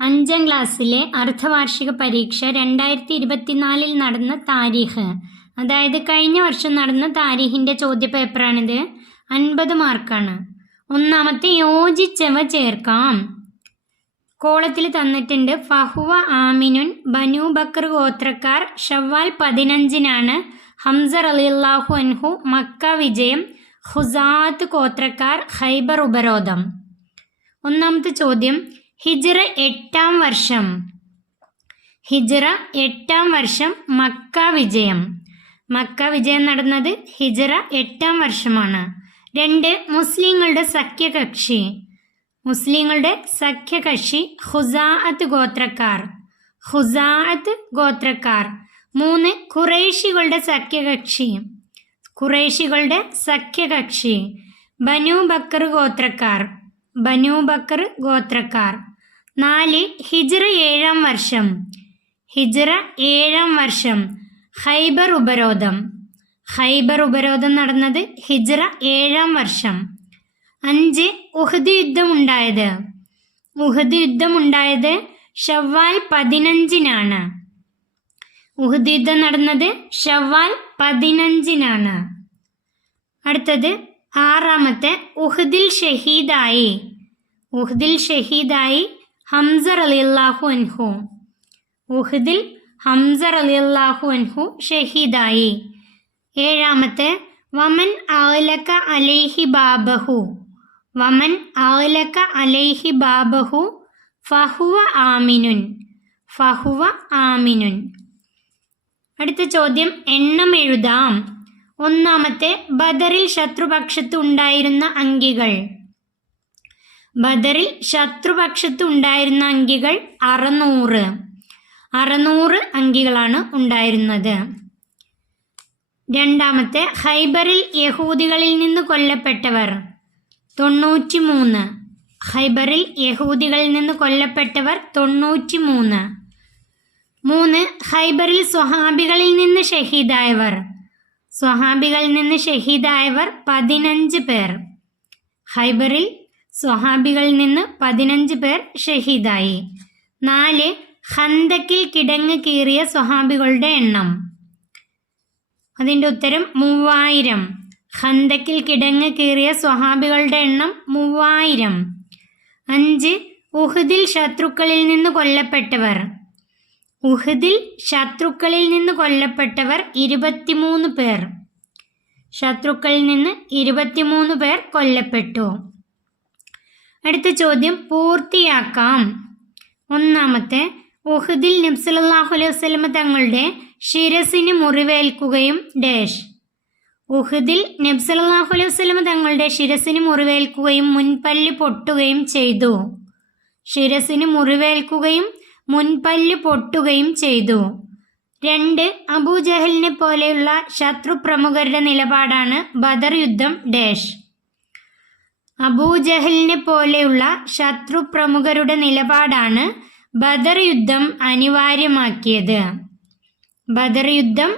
5ാം ക്ലാസ്സിലെ അർദ്ധവാർഷിക പരീക്ഷ 2024 നടന്ന താരീഖ്, അതായത് കഴിഞ്ഞ വർഷം നടന്ന താരീഖിൻ്റെ ചോദ്യപേപ്പറാണിത്. 50 മാർക്കാണ്. ഒന്നാമത്തെ യോജിച്ചവ ചേർക്കാം. കോളത്തിൽ തന്നിട്ടുണ്ട്. ഫഹുവ ആമിനുൻ ബനു ബക്കർ ഗോത്രക്കാർ ഷവ്വാൽ 15-നാണ് ഹംസ റളിയല്ലാഹു അൻഹു മക്ക വിജയം. ഖുസാഅത്ത് ഗോത്രക്കാർ ഖൈബർ ഉപരോധം. ഒന്നാമത്തെ ചോദ്യം, ഹിജ്റ 8-ാം വർഷം. ഹിജ്റ 8-ാം വർഷം മക്ക വിജയം. മക്ക വിജയം നടന്നത് ഹിജ്റ 8-ാം വർഷമാണ്. 2. മുസ്ലിങ്ങളുടെ സഖ്യകക്ഷി. മുസ്ലിങ്ങളുടെ സഖ്യകക്ഷി ഖുസാഅത്ത് ഗോത്രക്കാർ. ഖുസാഅത്ത് ഗോത്രക്കാർ. 3. ഖുറൈശികളുടെ സഖ്യകക്ഷി. ഖുറൈശികളുടെ സഖ്യകക്ഷി ബനു ബക്കർ ഗോത്രക്കാർ. ബനു ബക്കർ ഗോത്രക്കാർ. 4. ഹിജ്റ 7-ാം വർഷം. ഹിജ്റ 7-ാം വർഷം ഖൈബർ ഉപരോധം. ഖൈബർ ഉപരോധം നടന്നത് ഹിജ്റ 7-ാം വർഷം. 5. ഉഹദ് യുദ്ധം ഉണ്ടായത്. ഉഹദ് യുദ്ധം ഉണ്ടായത് ഷവ്വാൽ 15-നാണ്. ഉഹദ് യുദ്ധം നടന്നത് ഷവ്വാൽ 15-നാണ്. അടുത്തത് 6. ഉഹദിൽ ഷഹീദായി. ഉഹദിൽ ഷഹീദായി ഹംസ റളിയല്ലാഹു അൻഹു. ഉഹദിൽ ഹംസ റളിയല്ലാഹു അൻഹു ഷഹീദായി. 7. വമൻ അഗ്ലക അലൈഹി ബാബഹു. വമൻ അഗ്ലക അലൈഹി ബാബഹു ഫഹുവ ആമിനുൻ. ഫഹുവ ആമിനുൻ. അടുത്ത ചോദ്യം, എണ്ണം എഴുതാം. 1. ബദറിൽ ശത്രുപക്ഷത്ത് ഉണ്ടായിരുന്ന അങ്കികൾ. ബദറിൽ ശത്രുപക്ഷത്ത് ഉണ്ടായിരുന്ന അങ്കികൾ 600. 600 അങ്കികളാണ് ഉണ്ടായിരുന്നത്. 2. ഖൈബറിൽ യഹൂദികളിൽ നിന്ന് കൊല്ലപ്പെട്ടവർ 93. ഖൈബറിൽ യഹൂദികളിൽ നിന്ന് കൊല്ലപ്പെട്ടവർ 93. 3. ഖൈബറിൽ സ്വഹാബികളിൽ നിന്ന് ഷഹീദായവർ. സ്വഹാബികളിൽ നിന്ന് ഷഹീദായവർ 15 പേർ. ഖൈബറിൽ സ്വഹാബികളിൽ നിന്ന് 15 പേർ ഷഹീദായി. 4. ഖന്തക്കിൽ കിടങ്ങ് കീറിയ സ്വഹാബികളുടെ എണ്ണം. അതിൻ്റെ ഉത്തരം 3000. ഖന്തക്കിൽ കിടങ്ങ് കീറിയ സ്വഹാബികളുടെ എണ്ണം 3000. 5. ഉഹദിൽ ശത്രുക്കളിൽ നിന്ന് കൊല്ലപ്പെട്ടവർ. ഉഹദിൽ ശത്രുക്കളിൽ നിന്ന് കൊല്ലപ്പെട്ടവർ 23 പേർ. ശത്രുക്കളിൽ നിന്ന് 23 പേർ കൊല്ലപ്പെട്ടു. അടുത്ത ചോദ്യം പൂർത്തിയാക്കാം. 1. ഉഹദിൽ നബി സല്ലല്ലാഹു അലൈഹി വസല്ലം തങ്ങളുടെ ശിരസിന് മുറിവേൽക്കുകയും ഡാഷ്. ഉഹദിൽ നബി സല്ലല്ലാഹു അലൈഹി വസല്ലം തങ്ങളുടെ ശിരസിന് മുറിവേൽക്കുകയും മുൻപല്ല് പൊട്ടുകയും ചെയ്തു. ശിരസിന് മുറിവേൽക്കുകയും മുൻപല്ല് പൊട്ടുകയും ചെയ്തു. 2. അബൂജഹലിനെ പോലെയുള്ള ശത്രു പ്രമുഖരുടെ നിലപാടാണ് ബദർ യുദ്ധം ഡാഷ്. അബൂജഹലിനെ പോലെയുള്ള ശത്രു പ്രമുഖരുടെ നിലപാടാണ് ബദർ യുദ്ധം അനിവാര്യമാക്കിയത്. ബദർ യുദ്ധം.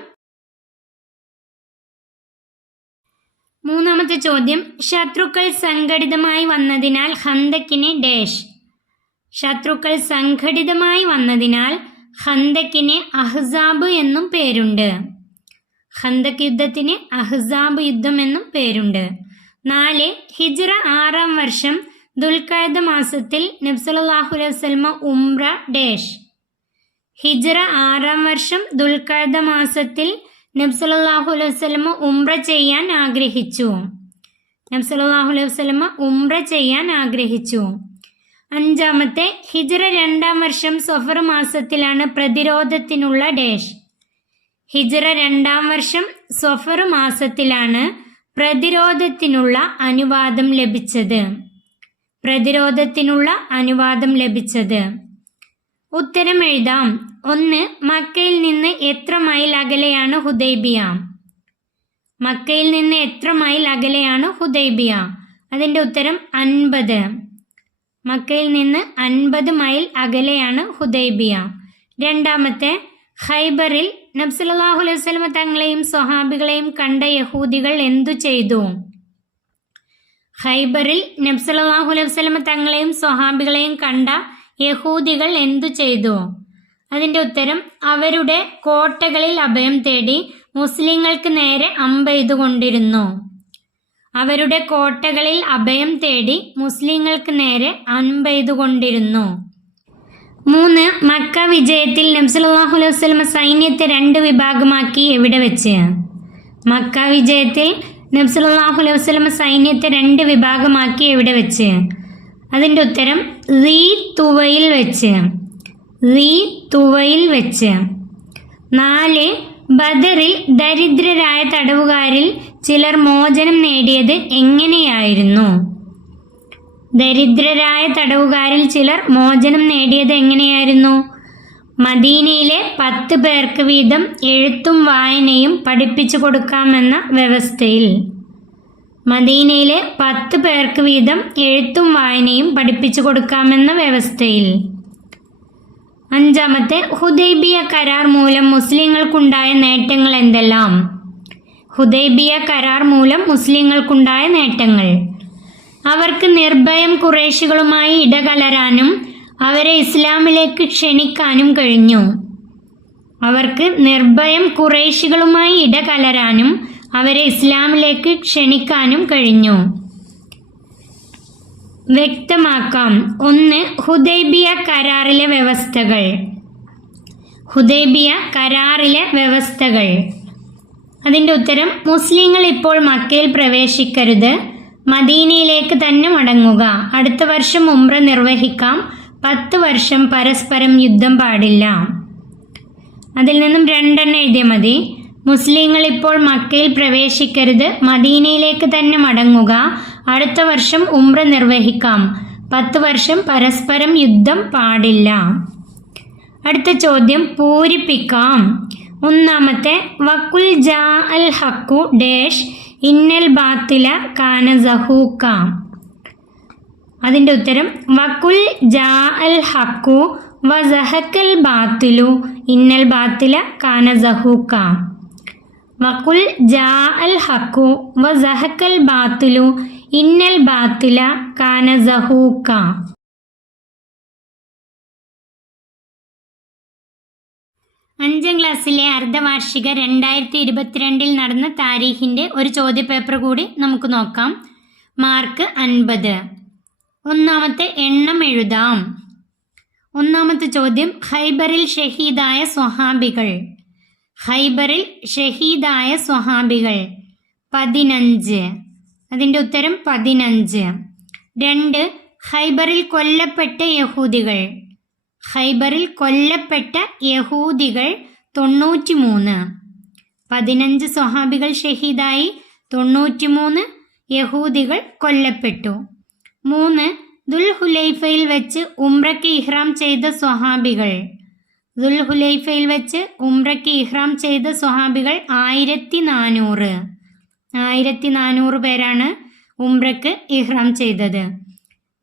3. ചോദ്യം, ശത്രുക്കൾ സംഘടിതമായി വന്നതിനാൽ ഖന്തക്കിന് ഡാഷ്. ശത്രുക്കൾ സംഘടിതമായി വന്നതിനാൽ ഖന്തക്കിന് അഹ്സാബ് എന്നും പേരുണ്ട്. ഖന്തക് യുദ്ധത്തിന് അഹ്സാബ് യുദ്ധം എന്നും പേരുണ്ട്. 4. ഹിജ്റ 6-ാം വർഷം ദുൽഖഅദ മാസത്തിൽ നബി സല്ലല്ലാഹു അലൈഹി വസല്ലം ഉംറ ഡാഷ്. ഹിജ്റ 6-ാം വർഷം ദുൽഖഅദ മാസത്തിൽ നബി സല്ലല്ലാഹു അലൈഹി വസല്ലം ഉംറ ചെയ്യാൻ ആഗ്രഹിച്ചു. നബി സല്ലല്ലാഹു അലൈഹി വസല്ലം ഉംറ ചെയ്യാൻ ആഗ്രഹിച്ചു. 5. ഹിജ്റ 2-ാം വർഷം സഫർ മാസത്തിലാണ് പ്രതിരോധത്തിനുള്ള ഡാഷ്. ഹിജ്റ 2-ാം വർഷം സഫർ മാസത്തിലാണ് പ്രതിരോധത്തിനുള്ള അനുവാദം ലഭിച്ചത്. പ്രതിരോധത്തിനുള്ള അനുവാദം ലഭിച്ചത്. ഉത്തരം എഴുതാം. 1. മക്കയിൽ നിന്ന് എത്ര മൈൽ അകലെയാണ് ഹുദൈബിയ? മക്കയിൽ നിന്ന് എത്ര മൈൽ അകലെയാണ് ഹുദൈബിയ? അതിൻ്റെ ഉത്തരം 50. മക്കയിൽ നിന്ന് 50 മൈൽ അകലെയാണ് ഹുദൈബിയ. 2. ഖൈബറിൽ നബി സല്ലല്ലാഹു അലൈഹി വസല്ലം തങ്ങളെയും സ്വഹാബികളെയും കണ്ട യഹൂദികൾ എന്തു ചെയ്തു? ഖൈബറിൽ നബി സല്ലല്ലാഹു അലൈഹി വസല്ലം തങ്ങളെയും സ്വഹാബികളെയും കണ്ട യഹൂദികൾ എന്തു ചെയ്തു? അതിൻ്റെ ഉത്തരം അവരുടെ കോട്ടകളിൽ അഭയം തേടി മുസ്ലിങ്ങൾക്ക് നേരെ അമ്പെയ്തുകൊണ്ടിരുന്നു. അവരുടെ കോട്ടകളിൽ അഭയം തേടി മുസ്ലിങ്ങൾക്ക് നേരെ അമ്പെയ്തുകൊണ്ടിരുന്നു. 3. മക്ക വിജയത്തിൽ നബി സല്ലല്ലാഹു അലൈഹി വസല്ലം സൈന്യത്തെ 2 വിഭാഗമാക്കി എവിടെ വെച്ച്? മക്ക വിജയത്തിൽ നബി സല്ലല്ലാഹു അലൈഹി വസല്ലം സൈന്യത്തെ 2 വിഭാഗമാക്കി എവിടെ വെച്ച്? അതിൻ്റെ ഉത്തരം ദീ തുവയിൽ വെച്ച്. ദീ തുവയിൽ വെച്ച്. 4. ബദറിൽ ദരിദ്രരായ തടവുകാരിൽ ചിലർ മോചനം നേടിയത് എങ്ങനെയായിരുന്നു? ദരിദ്രരായ തടവുകാരിൽ ചിലർ മോചനം നേടിയത് എങ്ങനെയായിരുന്നു? മദീനയിലെ 10 പേർക്ക് വീതം എഴുത്തും വായനയും പഠിപ്പിച്ചു കൊടുക്കാമെന്ന വ്യവസ്ഥയിൽ. മദീനയിലെ 10 പേർക്ക് വീതം എഴുത്തും വായനയും പഠിപ്പിച്ചു കൊടുക്കാമെന്ന വ്യവസ്ഥയിൽ. 5. ഹുദൈബിയ കരാർ മൂലം മുസ്ലിങ്ങൾക്കുണ്ടായ നേട്ടങ്ങൾ എന്തെല്ലാം? ഹുദൈബിയ കരാർ മൂലം മുസ്ലിങ്ങൾക്കുണ്ടായ നേട്ടങ്ങൾ: അവർക്ക് നിർഭയം ഖുറൈശികളുമായി ഇടകലരാനും അവരെ ഇസ്ലാമിലേക്ക് ക്ഷണിക്കാനും കഴിഞ്ഞു. അവർക്ക് നിർഭയം ഖുറൈശികളുമായി ഇടകലരാനും അവരെ ഇസ്ലാമിലേക്ക് ക്ഷണിക്കാനും കഴിഞ്ഞു. വ്യക്തമാക്കാം. 1. ഹുദൈബിയ കരാറിലെ വ്യവസ്ഥകൾ. ഹുദൈബിയ കരാറിലെ വ്യവസ്ഥകൾ. അതിൻ്റെ ഉത്തരം മുസ്ലിങ്ങൾ ഇപ്പോൾ മക്കയിൽ പ്രവേശിക്കരുത്, മദീനയിലേക്ക് തന്നെ മടങ്ങുക, അടുത്ത വർഷം ഉംറ നിർവഹിക്കാം, 10 വർഷം പരസ്പരം യുദ്ധം പാടില്ല. അതിൽ നിന്നും 2 എഴുതിയാൽ മതി. മുസ്ലിങ്ങൾ ഇപ്പോൾ മക്കയിൽ പ്രവേശിക്കരുത്, മദീനയിലേക്ക് തന്നെ മടങ്ങുക, അടുത്ത വർഷം ഉംറ നിർവഹിക്കാം, 10 വർഷം പരസ്പരം യുദ്ധം പാടില്ല. അടുത്ത ചോദ്യം പൂരിപ്പിക്കാം. 1. വക്കുൽ ജാ അൽ ഹക്കു ഡേഷ് ഇന്നൽ ബാത്തില കാന സഹൂക്ക. അതിൻ്റെ ഉത്തരം വക്കുൽ ജാ അൽ ഹക്കു വസഹക്കൽ ബാത്തിലു ഇന്നൽ ബാത്തില കാന സഹൂക്ക. വക്കുൽ ജാ അൽ ഹക്കു വസഹക്കൽ ബാത്തിലു ഇന്നൽ ബാത്തില കാന സഹൂക്ക. 5ാം ക്ലാസ്സിലെ അർദ്ധവാർഷിക 2022 നടന്ന താരീഖിൻ്റെ ഒരു ചോദ്യപേപ്പർ കൂടി നമുക്ക് നോക്കാം. മാർക്ക് 50. 1. എണ്ണം എഴുതാം. 1. ചോദ്യം ഖൈബറിൽ ഷഹീദായ സ്വഹാബികൾ. ഖൈബറിൽ ഷഹീദായ സ്വഹാബികൾ 15. അതിൻ്റെ ഉത്തരം 15. 2. ഖൈബറിൽ കൊല്ലപ്പെട്ട യഹൂദികൾ. ഖൈബറിൽ കൊല്ലപ്പെട്ട യഹൂദികൾ 93. 15 സ്വഹാബികൾ ഷഹീദായി, 93 യഹൂദികൾ കൊല്ലപ്പെട്ടു. 3. ദുൽഹുലൈഫയിൽ വെച്ച് ഉംറയ്ക്ക് ഇഹ്റാം ചെയ്ത സ്വഹാബികൾ. ദുൽഹുലൈഫയിൽ വെച്ച് ഉംറയ്ക്ക് ഇഹ്റാം ചെയ്ത സ്വഹാബികൾ 1400. 1400 പേരാണ് ഉംറയ്ക്ക് ഇഹ്റാം ചെയ്തത്.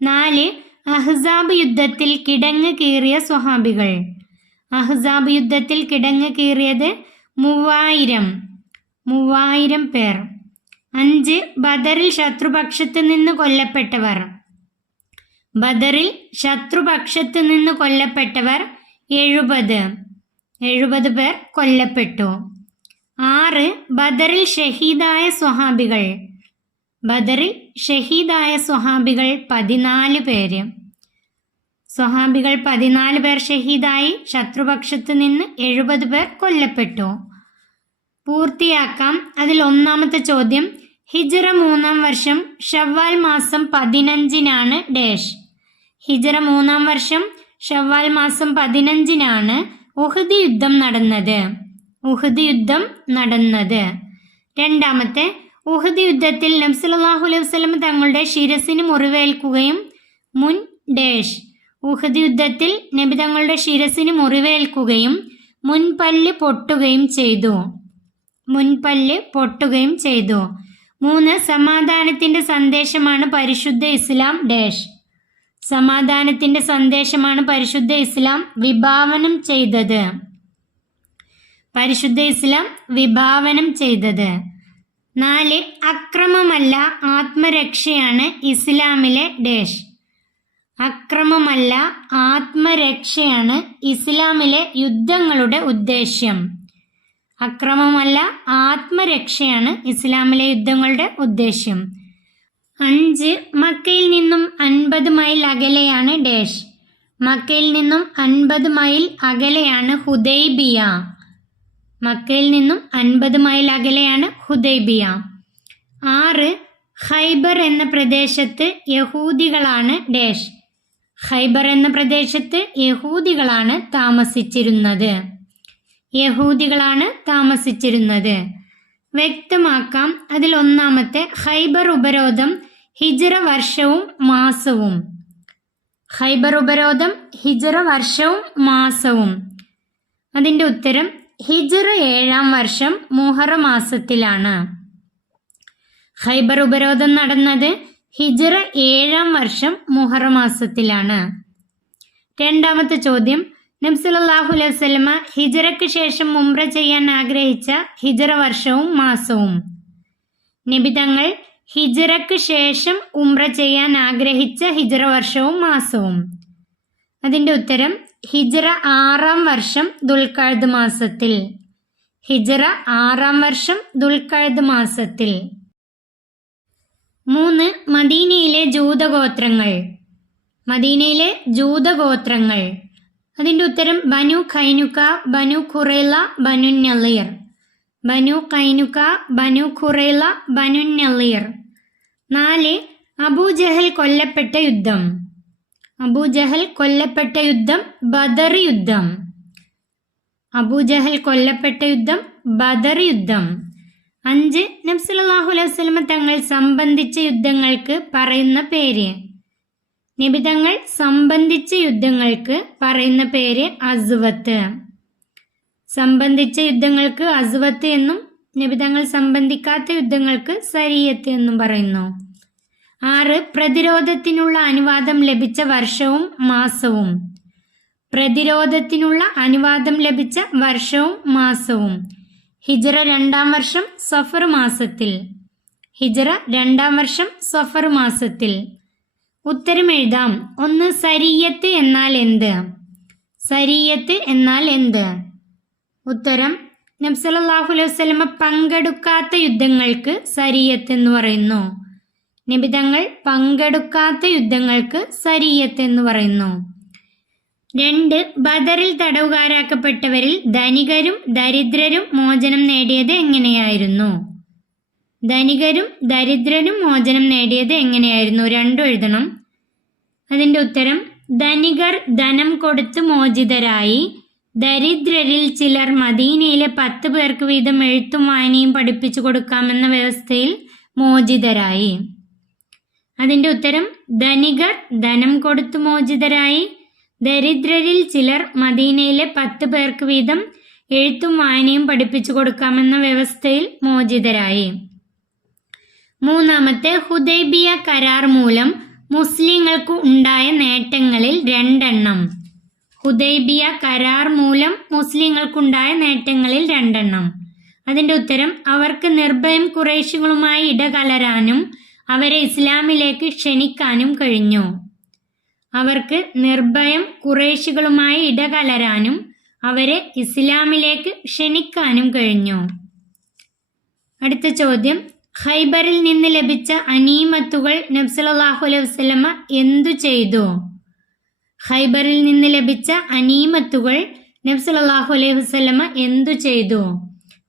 4. അഹ്സാബ് യുദ്ധത്തിൽ കിടങ്ങ് കീറിയ സ്വഹാബികൾ. അഹ്സാബ് യുദ്ധത്തിൽ കിടങ്ങ് കീറിയത് 3000 പേർ. 5. ബദറിൽ ശത്രുപക്ഷത്ത് നിന്ന് കൊല്ലപ്പെട്ടവർ. ബദറിൽ ശത്രുപക്ഷത്ത് നിന്ന് കൊല്ലപ്പെട്ടവർ 70 പേർ കൊല്ലപ്പെട്ടു. 6. ബദറിൽ ഷഹീദായ സ്വഹാബികൾ. ബദറിൽ ഷഹീദായ സ്വഹാബികൾ 14 പേര്. സ്വഹാബികൾ 14 പേർ ഷഹീദായി, ശത്രുപക്ഷത്ത് നിന്ന് 70 പേർ കൊല്ലപ്പെട്ടു. പൂർത്തിയാക്കാം. അതിൽ 1ാമത്തെ ചോദ്യം ഹിജ്റ 3-ാം വർഷം ഷവ്വാൽ മാസം 15-നാണ് ഡേഷ്. ഹിജ്റ 3-ാം വർഷം ഷവ്വാൽ മാസം 15-നാണ് ഉഹദ് യുദ്ധം നടന്നത്. ഉഹദ് യുദ്ധം നടന്നത്. 2. ഉഹദ് യുദ്ധത്തിൽ നബി സല്ലല്ലാഹു അലൈഹി വസല്ലം തങ്ങളുടെ ശിരസിന് മുറിവേൽക്കുകയും മുൻ ഡേഷ്. ഉഹദ് യുദ്ധത്തിൽ നബി തങ്ങളുടെ ശിരസിന് മുറിവേൽക്കുകയും മുൻപല്ല് പൊട്ടുകയും ചെയ്തു. മുൻപല്ല് പൊട്ടുകയും ചെയ്തു. 3. സമാധാനത്തിൻ്റെ സന്ദേശമാണ് പരിശുദ്ധ ഇസ്ലാം ഡേഷ്. സമാധാനത്തിൻ്റെ സന്ദേശമാണ് പരിശുദ്ധ ഇസ്ലാം വിഭാവനം ചെയ്തത്. പരിശുദ്ധ ഇസ്ലാം വിഭാവനം ചെയ്തത്. 4. അക്രമമല്ല ആത്മരക്ഷയാണ് ഇസ്ലാമിലെ ഡേഷ്. അക്രമമല്ല ആത്മരക്ഷയാണ് ഇസ്ലാമിലെ യുദ്ധങ്ങളുടെ ഉദ്ദേശ്യം. അക്രമമല്ല ആത്മരക്ഷയാണ് ഇസ്ലാമിലെ യുദ്ധങ്ങളുടെ ഉദ്ദേശ്യം. 5. മക്കയിൽ നിന്നും 50 മൈൽ അകലെയാണ് ഡാഷ്. മക്കയിൽ നിന്നും 50 മൈൽ അകലെയാണ് ഹുദൈബിയ. മക്കയിൽ നിന്നും 50 മൈൽ അകലെയാണ് ഹുദൈബിയ. 6. ഖൈബർ എന്ന പ്രദേശത്ത് യഹൂദികളാണ് ഡാഷ്. ഖൈബർ എന്ന പ്രദേശത്ത് യഹൂദികളാണ് താമസിച്ചിരുന്നത്. യഹൂദികളാണ് താമസിച്ചിരുന്നത്. വ്യക്തമാക്കാം. അതിൽ ഒന്നാമത്തെ ഖൈബർ ഉപരോധം ഹിജ്റ വർഷവും മാസവും. ഖൈബർ ഉപരോധം ഹിജ്റ വർഷവും മാസവും. അതിൻ്റെ ഉത്തരം ഹിജ്റ 7-ാം വർഷം മുഹറം മാസത്തിലാണ്. ഖൈബർ ഉപരോധം നടന്നത് ഹിജ്റ 7-ാം വർഷം മുഹറം മാസത്തിലാണ്. രണ്ടാമത്തെ ചോദ്യം, നബി സല്ലല്ലാഹു അലൈഹി വസല്ലമ ഹിജ്റയ്ക്ക് ശേഷം ഉംറ ചെയ്യാൻ ആഗ്രഹിച്ച ഹിജ്റ വർഷവും മാസവും. നബി തങ്ങൾ ഹിജ്റയ്ക്ക് ശേഷം ഉംറ ചെയ്യാൻ ആഗ്രഹിച്ച ഹിജ്റ വർഷവും മാസവും. അതിൻ്റെ ഉത്തരം ഹിജ്റ 6-ാം വർഷം ദുൽഖഅദ് മാസത്തിൽ. ഹിജ്റ 6-ാം വർഷം ദുൽഖഅദ് മാസത്തിൽ. 3. മദീനയിലെ ജൂതഗോത്രങ്ങൾ. മദീനയിലെ ജൂതഗോത്രങ്ങൾ. അതിൻ്റെ ഉത്തരം ബനു ഖൈനുക, ബനു ഖുറൈള, ബനു നളീർ. ബനു ഖൈനുക, ബനു ഖുറൈള, ബനു നളീർ. 4. അബൂജഹൽ കൊല്ലപ്പെട്ട യുദ്ധം. അബൂജഹൽ കൊല്ലപ്പെട്ട യുദ്ധം ബദർ യുദ്ധം. അബൂജഹൽ കൊല്ലപ്പെട്ട യുദ്ധം ബദർ യുദ്ധം. 5. നബി സല്ലല്ലാഹു അലൈഹി വസല്ലമ തങ്ങൾ സംബന്ധിച്ച യുദ്ധങ്ങൾക്ക് പറയുന്ന പേര്. നബി തങ്ങൾ സംബന്ധിച്ച യുദ്ധങ്ങൾക്ക് പറയുന്ന പേര് അസ്വത്ത്. സംബന്ധിച്ച യുദ്ധങ്ങൾക്ക് അസ്വത്ത് എന്നും നബി തങ്ങൾ സംബന്ധിക്കാത്ത യുദ്ധങ്ങൾക്ക് സരിയത്ത് എന്നും പറയുന്നു. 6. പ്രതിരോധത്തിനുള്ള അനുവാദം ലഭിച്ച വർഷവും മാസവും. പ്രതിരോധത്തിനുള്ള അനുവാദം ലഭിച്ച വർഷവും മാസവും. ഹിജ്റ 2-ാം വർഷം സഫർ മാസത്തിൽ. ഹിജ്റ 2-ാം വർഷം സഫർ മാസത്തിൽ. ഉത്തരം എഴുതാം. 1. സരിയത്ത് എന്നാൽ എന്ത്? സരിയത്ത് എന്നാൽ എന്ത്? ഉത്തരം നബി സല്ലല്ലാഹു അലൈഹി വസല്ലമ പങ്കെടുക്കാത്ത യുദ്ധങ്ങൾക്ക് സരിയത്ത് എന്ന് പറയുന്നു. നബി തങ്ങൾ പങ്കെടുക്കാത്ത യുദ്ധങ്ങൾക്ക് സരിയത്ത് എന്ന് പറയുന്നു. 2. ബദറിൽ തടവുകാരാക്കപ്പെട്ടവരിൽ ധനികരും ദരിദ്രരും മോചനം നേടിയത് എങ്ങനെയായിരുന്നു? ധനികരും ദരിദ്രരും മോചനം നേടിയത് എങ്ങനെയായിരുന്നു? 2 എഴുതണം. അതിൻ്റെ ഉത്തരം ധനികർ ധനം കൊടുത്ത് മോചിതരായി. ദരിദ്രരിൽ ചിലർ മദീനയിലെ 10 പേർക്ക് വീതം എഴുത്തും വായനയും പഠിപ്പിച്ചു കൊടുക്കാമെന്ന വ്യവസ്ഥയിൽ മോചിതരായി. അതിൻ്റെ ഉത്തരം ധനികർ ധനം കൊടുത്ത് മോചിതരായി. ദരിദ്രരിൽ ചിലർ മദീനയിലെ 10 പേർക്ക് വീതം എഴുത്തും വായനയും പഠിപ്പിച്ചു കൊടുക്കാമെന്ന വ്യവസ്ഥയിൽ മോചിതരായി. 3. ഹുദൈബിയ കരാർ മൂലം മുസ്ലിങ്ങൾക്ക് ഉണ്ടായ നേട്ടങ്ങളിൽ 2 എണ്ണം. ഹുദൈബിയ കരാർ മൂലം മുസ്ലിങ്ങൾക്കുണ്ടായ നേട്ടങ്ങളിൽ 2 എണ്ണം. അതിൻ്റെ ഉത്തരം അവർക്ക് നിർഭയം ഖുറൈശികളുമായി ഇടകലരാനും അവരെ ഇസ്ലാമിലേക്ക് ക്ഷണിക്കാനും കഴിഞ്ഞു. അവർക്ക് നിർഭയം ഖുറൈശികളുമായി ഇടകലരാനും അവരെ ഇസ്ലാമിലേക്ക് ക്ഷണിക്കാനും കഴിഞ്ഞു. അടുത്ത ചോദ്യം, ഖൈബറിൽ നിന്ന് ലഭിച്ച അനീമത്തുകൾ നബി സല്ലല്ലാഹു അലൈഹി വസല്ലമ എന്തു ചെയ്തു? ഖൈബറിൽ നിന്ന് ലഭിച്ച അനീമത്തുകൾ നബി സല്ലല്ലാഹു അലൈഹി വസല്ലമ എന്തു ചെയ്തു?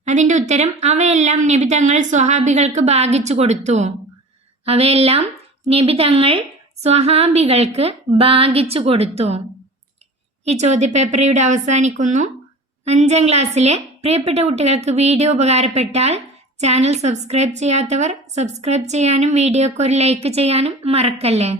അതിൻ്റെ ഉത്തരം അവയെല്ലാം നബി തങ്ങൾ സ്വഹാബികൾക്ക് ഭാഗിച്ചു കൊടുത്തു. അവയെല്ലാം നബി തങ്ങൾ സ്വഹാബികൾക്ക് ഭാഗിച്ചു കൊടുത്തു. ഈ ചോദ്യപേപ്പർ ഇവിടെ അവസാനിക്കുന്നു. 5ാം ക്ലാസ്സിലെ പ്രിയപ്പെട്ട കുട്ടികൾക്ക് വീഡിയോ ഉപകാരപ്പെട്ടാൽ ചാനൽ സബ്സ്ക്രൈബ് ചെയ്യാത്തവർ സബ്സ്ക്രൈബ് ചെയ്യാനും വീഡിയോക്ക് ഒരു ലൈക്ക് ചെയ്യാനും മറക്കല്ലേ.